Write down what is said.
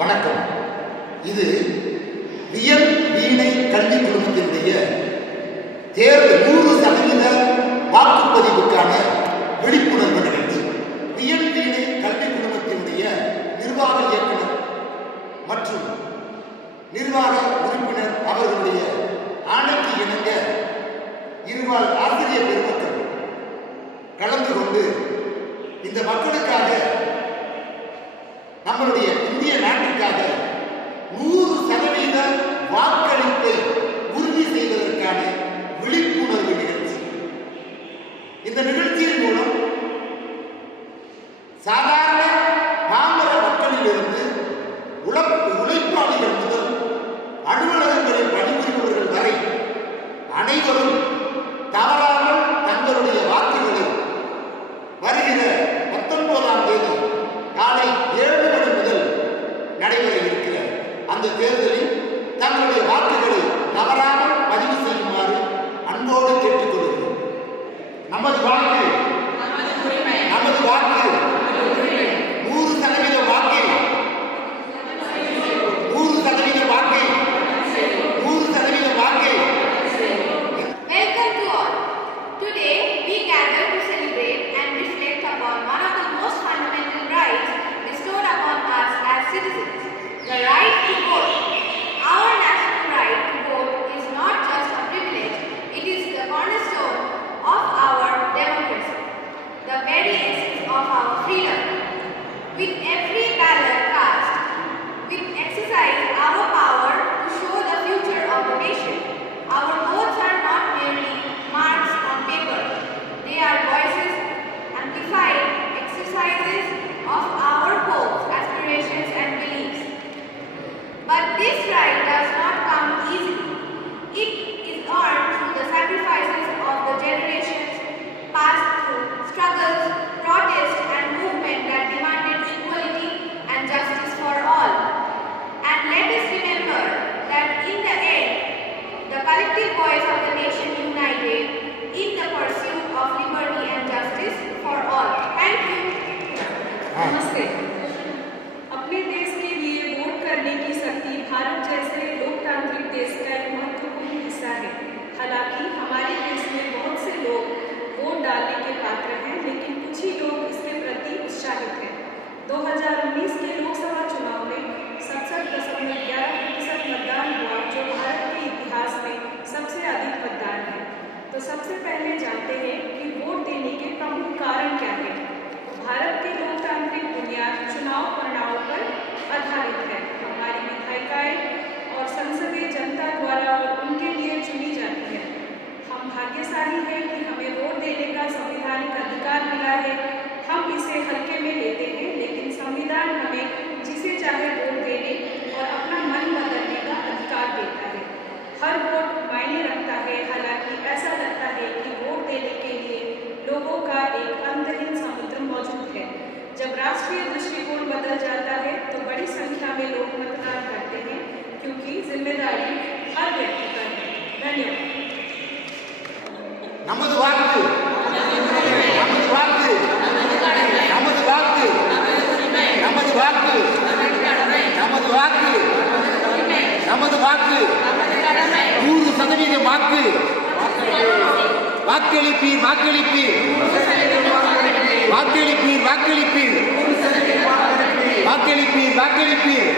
வணக்கம். இது வியல் வீணை கல்வி குழுமத்தினுடைய தேர்தல் 100% வாக்குப்பதிவுக்கான விழிப்புணர்வு நிகழ்ச்சி. வியல் வீணை கல்வி குழுமத்தினுடைய நிர்வாக இயக்குனர் மற்றும் நிர்வாக உறுப்பினர் அவர்களுடைய ஆணைக்கு இணங்க இருவாள் ஆசிரியர் பெருமக்கள் கலந்து கொண்டு இந்த மக்களுக்காக, நம்மளுடைய இந்திய நாட்டுக்காக 100% வாக்களிப்பை உறுதி செய்வதற்கான விழிப்புணர்வு நிகழ்ச்சி. இந்த நிகழ்ச்சியின் மூலம் சாதாரண பாமர மக்களிலிருந்து உழைப்பாளிகள் முதல் அலுவலகங்களில் பணிபுரிபவர்கள் வரை அனைவரும் தவறாமல் தங்களுடைய வாக்குகளை வருகிற 19ஆம் தேதி காலை 7 மணி முதல் நடைபெற இருக்கிற அந்த தேர்தலில் தங்களுடைய வாக்குகளை தவறாமல் பதிவு செய்யுமாறு அன்போடு கேட்டுக்கொள்கிறோம். நமது வாக்கு நமது வாக்கு 100% வாக்கு 100% வாக்கு 100% வாக்கு. Welcome to all. Today we gather to celebrate and reflect upon one of the most fundamental rights bestowed upon us as citizens, the right to vote. Our national right to vote is not just a privilege, it is the cornerstone of our democracy, the very essence of our freedom. With every ballot cast, we exercise our power to show the future of the nation. Our votes are not merely marks on paper. They are voices, amplified exercises of our hopes, aspirations and beliefs. But this right does not come easily. It is earned through the sacrifices of the generations passed through struggles, protests and movement that demanded equality and justice for all. And let us remember that in the end, the collective voice of the nation united in the pursuit of liberty and justice for all. Thank you. नमस्ते। अपने देश के लिए vote करने की शक्ति भारत जैसे लोकतांत्रिक देश का एक महत्वपूर्ण हिस्सा है। हालांकि हमारे देश में बहुत से लोग वोट डालने के पात्र हैं, लेकिन कुछ ही लोग इसके प्रति उत्साहित हैं। 2019 के लोकसभा चुनाव में 67.11% मतदान हुआ, जो भारत के इतिहास में सबसे अधिक मतदान है। तो सबसे पहले जानते हैं कि वोट देने के प्रमुख कारण क्या है। भारत की लोकतांत्रिक बुनियाद चुनाव परिणामों पर आधारित है। हमारी विधायिकाएं और संसदीय जनता द्वारा और उनके लिए चुनी जाती है। हम भाग्यशाली हैं कि हमें वोट देने का संवैधानिक अधिकार मिला है। हम इसे हल्के में लेते हैं, लेकिन संविधान हमें जिसे चाहे वोट देने और अपना मन बदलने का अधिकार देता है। हर वोट मायने रखता है। हालांकि ऐसा लगता है कि वोट देने के लिए लोगों का एक अंतहीन समुद्र मौजूद है। जब राष्ट्रीय दृष्टिकोण बदल जाता है तो बड़ी संख्या में लोग मतदान करते हैं, क्योंकि जिम्मेदारी हर व्यक्ति पर है। धन्यवाद। நமது வாக்கு நமது வாக்கு நமது வாக்கு நமது வாக்கு நமது வாக்கு நமது வாக்கு 100% வாக்கு. வாக்களிப்பீர் வாக்களிப்பீர் வாக்களிப்பீர் வாக்களிப்பீர் வாக்களிப்பீர் வாக்களிப்பீர்